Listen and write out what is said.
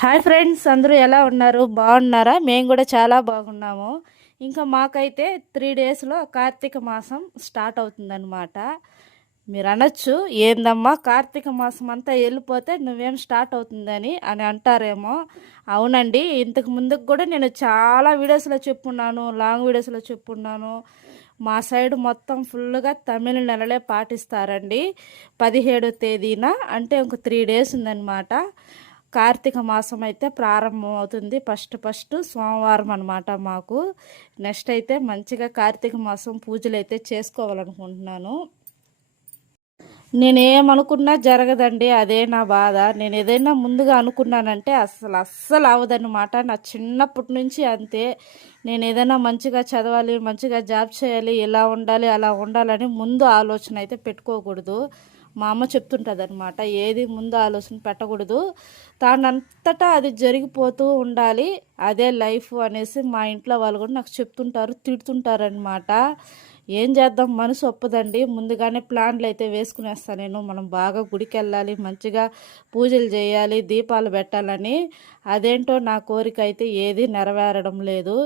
Hi friends అందరూ ఎలా ఉన్నారు? బాగున్నారా? మేము కూడా చాలా బాగున్నాము. ఇంకా మాకైతే త్రీ డేస్లో కార్తీక మాసం స్టార్ట్ అవుతుందన్నమాట. మీరు అనొచ్చు ఏందమ్మా కార్తీక మాసం అంతా వెళ్ళిపోతే నువ్వేం స్టార్ట్ అవుతుందని అని అంటారేమో. అవునండి ఇంతకు ముందుకు కూడా నేను చాలా వీడియోస్లో చెప్పున్నాను లాంగ్ వీడియోస్లో చెప్పున్నాను. మా సైడ్ మొత్తం ఫుల్గా తమిళ నెలలే పాటిస్తారండి. పదిహేడో తేదీన అంటే ఇంక త్రీ డేస్ ఉందన్నమాట. కార్తీక మాసం అయితే ప్రారంభం అవుతుంది ఫస్ట్ ఫస్ట్ సోమవారం అనమాట మాకు. నెక్స్ట్ అయితే మంచిగా కార్తీక మాసం పూజలు అయితే చేసుకోవాలనుకుంటున్నాను. నేనేమనుకున్నా జరగదండి అదే నా బాధ. నేను ఏదైనా ముందుగా అనుకున్నానంటే అస్సలు అస్సలు అవ్వదన్నమాట నా చిన్నప్పటి నుంచి అంతే. నేను ఏదైనా మంచిగా చదవాలి మంచిగా జాబ్ చేయాలి ఇలా ఉండాలి అలా ఉండాలని ముందు ఆలోచన అయితే పెట్టుకోకూడదు. మా అమ్మ చెప్తుంటుంది అనమాట ఏది ముందు ఆలోచన పెట్టకూడదు. తానంతటా అది జరిగిపోతూ ఉండాలి. అదే లైఫ్ అనేసి మా ఇంట్లో వాళ్ళు కూడా నాకు చెప్తుంటారు తిడుతుంటారనమాట ఏం చేద్దాం? మనసు ఒప్పదండి. ముందుగానే ప్లాన్లు అయితే వేసుకునేస్తాను నేను. మనం బాగా గుడికి వెళ్ళాలి మంచిగా పూజలు చేయాలి దీపాలు పెట్టాలని. అదేంటో నా కోరిక అయితే ఏది నెరవేరడం లేదు.